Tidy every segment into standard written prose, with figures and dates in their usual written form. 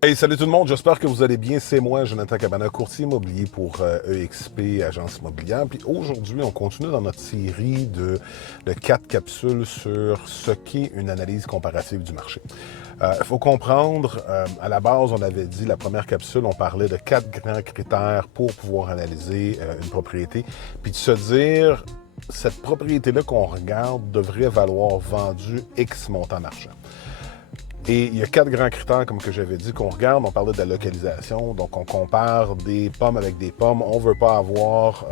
Hey, salut tout le monde, j'espère que vous allez bien. C'est moi, Jonathan Cabana, courtier immobilier pour EXP, agence immobilière. Puis aujourd'hui, on continue dans notre série de 4 capsules sur ce qu'est une analyse comparative du marché. Il faut comprendre, à la base, on avait dit, la première capsule, on parlait de 4 grands critères pour pouvoir analyser une propriété, puis de se dire, cette propriété-là qu'on regarde devrait valoir vendu X montant d'argent. Et il y a 4 grands critères, comme que j'avais dit, qu'on regarde. On parlait de la localisation, donc on compare des pommes avec des pommes. On veut pas avoir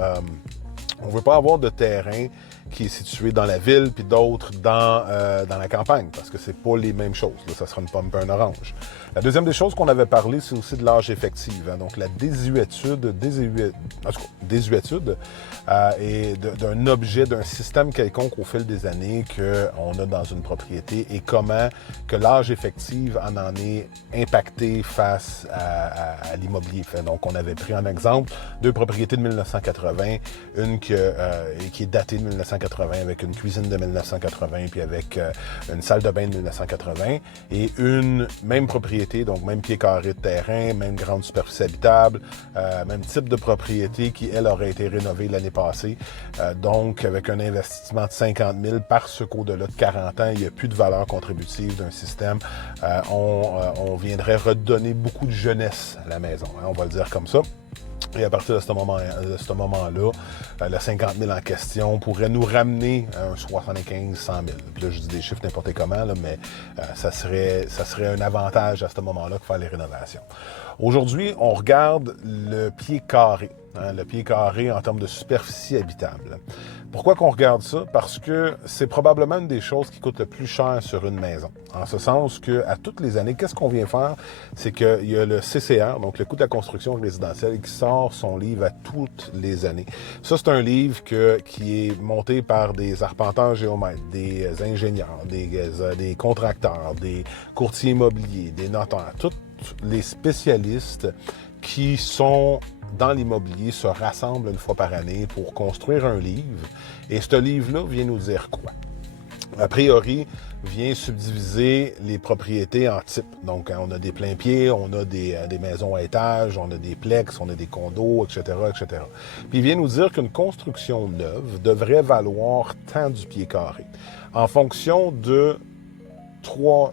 de terrain qui est situé dans la ville, puis d'autres dans la campagne, parce que c'est pas les mêmes choses. Là, ça sera une pomme et un orange. La deuxième des choses qu'on avait parlé, c'est aussi de l'âge effectif. Hein, donc la désuétude et d'un objet, d'un système quelconque au fil des années qu'on a dans une propriété et comment que l'âge effectif en est impacté face à l'immobilier. Donc on avait pris un exemple, 2 propriétés de 1980, une qui est datée de 1980 avec une cuisine de 1980 puis avec une salle de bain de 1980 et une même propriété, donc même pied carré de terrain, même grande superficie habitable, même type de propriété qui, elle, aurait été rénovée l'année passée. Donc, avec un investissement de 50 000 parce qu'au-delà de 40 ans, il n'y a plus de valeur contributive d'un système. On viendrait redonner beaucoup de jeunesse à la maison, hein, on va le dire comme ça. Et à partir de ce moment-là, le 50 000 en question pourrait nous ramener à un 75 100 000. Puis là, je dis des chiffres n'importe comment, là, mais ça serait un avantage à ce moment-là de faire les rénovations. Aujourd'hui, on regarde le pied carré. Hein, le pied carré en termes de superficie habitable. Pourquoi qu'on regarde ça? Parce que c'est probablement une des choses qui coûte le plus cher sur une maison. En ce sens qu'à toutes les années, qu'est-ce qu'on vient faire? C'est qu'il y a le CCR, donc le coût de la construction résidentielle, qui sort son livre à toutes les années. Ça, c'est un livre qui est monté par des arpenteurs géomètres, des ingénieurs, des contracteurs, des courtiers immobiliers, des notaires, tous les spécialistes qui sont dans l'immobilier se rassemblent une fois par année pour construire un livre. Et ce livre-là vient nous dire quoi? A priori, vient subdiviser les propriétés en types. Donc, on a des pleins pieds, on a des maisons à étages, on a des plex, on a des condos, etc., etc. Puis, il vient nous dire qu'une construction neuve devrait valoir tant du pied carré en fonction de trois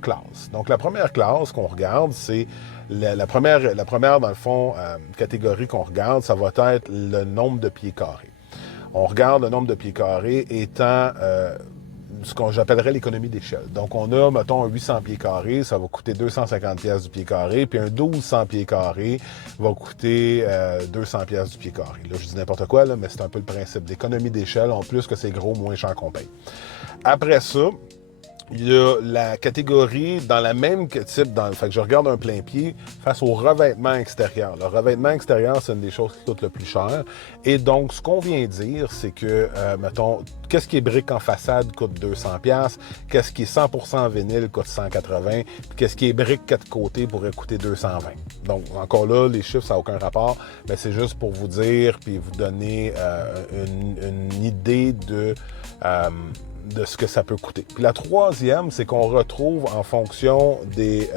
classes. Donc, la première classe qu'on regarde, c'est la première, dans le fond, catégorie qu'on regarde, ça va être le nombre de pieds carrés. On regarde le nombre de pieds carrés étant ce qu'on j'appellerais l'économie d'échelle. Donc, on a, mettons, un 800 pieds carrés, ça va coûter 250 pièces du pied carré, puis un 1200 pieds carrés va coûter 200 pièces du pied carré. Là, je dis n'importe quoi, là, mais c'est un peu le principe d'économie d'échelle. En plus que c'est gros, moins cher qu'on paye. Après ça, il y a la catégorie dans la même type, fait que je regarde un plein pied face au revêtement extérieur. Le revêtement extérieur, c'est une des choses qui coûte le plus cher. Et donc, ce qu'on vient dire, c'est que, mettons, qu'est-ce qui est brique en façade coûte 200$, qu'est-ce qui est 100% vinyle coûte 180$, puis qu'est-ce qui est brique 4 côtés pourrait coûter 220$. Donc, encore là, les chiffres, ça n'a aucun rapport, mais c'est juste pour vous dire, puis vous donner une idée de ce que ça peut coûter. Puis la troisième, c'est qu'on retrouve en fonction des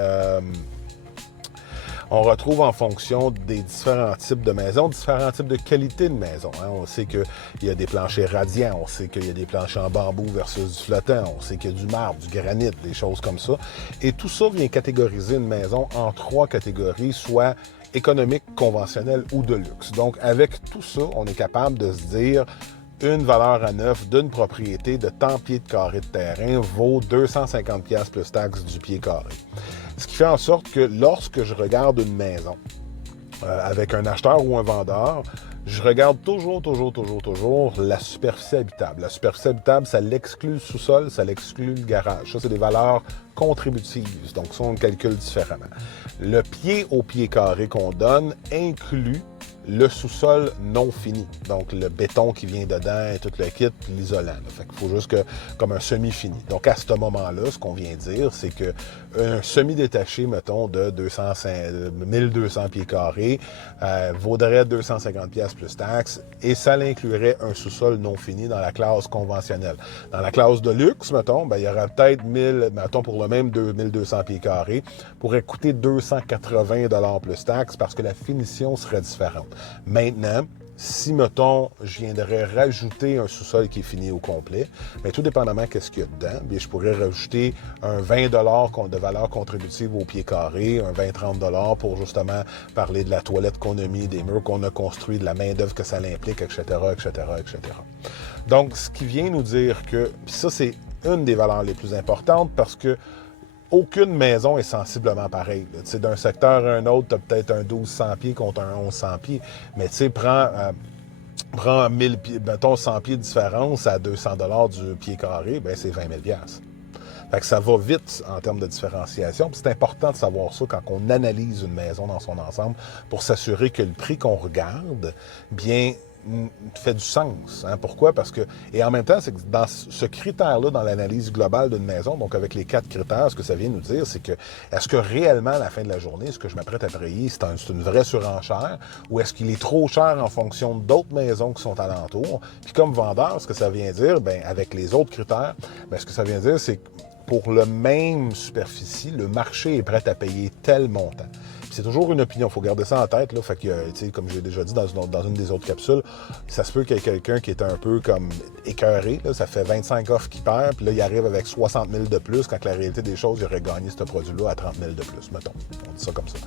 différents types de maisons, différents types de qualité de maison. Hein. On sait qu'il y a des planchers radiants, on sait qu'il y a des planchers en bambou versus du flottant, on sait qu'il y a du marbre, du granit, des choses comme ça. Et tout ça vient catégoriser une maison en 3 catégories, soit économique, conventionnelle ou de luxe. Donc, avec tout ça, on est capable de se dire une valeur à neuf d'une propriété de tant pieds de carré de terrain vaut 250$ plus taxes du pied carré. Ce qui fait en sorte que lorsque je regarde une maison avec un acheteur ou un vendeur, je regarde toujours la superficie habitable. La superficie habitable, ça l'exclut le sous-sol, ça l'exclut le garage. Ça, c'est des valeurs contributives. Donc, ça, on le calcule différemment. Le pied au pied carré qu'on donne inclut le sous-sol non fini. Donc, le béton qui vient dedans et tout le kit, puis l'isolant. Fait qu'il faut juste que, comme un semi-fini. Donc, à ce moment-là, ce qu'on vient de dire, c'est qu'un semi-détaché, mettons, de 1200 pieds carrés, vaudrait 250 pièces plus taxes, et ça l'inclurait un sous-sol non fini dans la classe conventionnelle. Dans la classe de luxe, mettons, ben, il y aura peut-être 1000, mettons, pour le même 2200 pieds carrés, pourrait coûter 280 $ plus taxes parce que la finition serait différente. Maintenant, si, mettons, je viendrais rajouter un sous-sol qui est fini au complet, bien, tout dépendamment qu'est-ce qu'il y a dedans, bien, je pourrais rajouter un 20 $ de valeur contributive au pied carré, un 20-30 $ pour justement parler de la toilette qu'on a mis, des murs qu'on a construits, de la main-d'œuvre que ça implique, etc., etc., etc. Donc, ce qui vient nous dire que, puis ça, c'est une des valeurs les plus importantes parce que aucune maison est sensiblement pareille. D'un secteur à un autre, tu as peut-être un 1200 pieds contre un 1100 pieds. Mais tu sais, prends 1000 pieds, mettons 100 pieds de différence à 200 $ du pied carré, ben c'est 20 000 $. Fait que ça va vite en termes de différenciation. Puis c'est important de savoir ça quand on analyse une maison dans son ensemble pour s'assurer que le prix qu'on regarde, bien, fait du sens. Hein? Pourquoi? Parce que, et en même temps, c'est que dans ce critère-là, dans l'analyse globale d'une maison, donc avec les 4 critères, ce que ça vient nous dire, c'est que est-ce que réellement, à la fin de la journée, ce que je m'apprête à payer, c'est une vraie surenchère ou est-ce qu'il est trop cher en fonction d'autres maisons qui sont alentours? Puis comme vendeur, ce que ça vient dire, bien, avec les autres critères, bien, ce que ça vient dire, c'est que pour le même superficie, le marché est prêt à payer tel montant. C'est toujours une opinion, il faut garder ça en tête. Là. Fait que, comme j'ai déjà dit dans une des autres capsules, ça se peut qu'il y ait quelqu'un qui est un peu comme écœuré. Là. Ça fait 25 offres qu'il perd, puis là, il arrive avec 60 000 de plus, quand la réalité des choses, il aurait gagné ce produit-là à 30 000 de plus, mettons. On dit ça comme ça.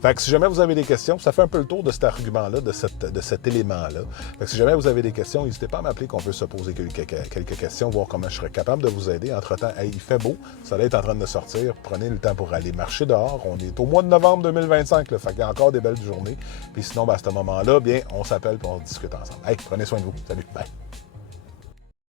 Fait que si jamais vous avez des questions, ça fait un peu le tour de cet argument-là, de cet élément-là. Fait que si jamais vous avez des questions, n'hésitez pas à m'appeler qu'on peut se poser quelques questions, voir comment je serais capable de vous aider. Entre-temps, hey, il fait beau, le soleil est en train de sortir, prenez le temps pour aller marcher dehors. On est au mois de novembre 2025. Là, fait qu'il y a encore des belles journées. Puis sinon, ben, à ce moment-là, bien, on s'appelle et on discute ensemble. Hey, prenez soin de vous. Salut, bye.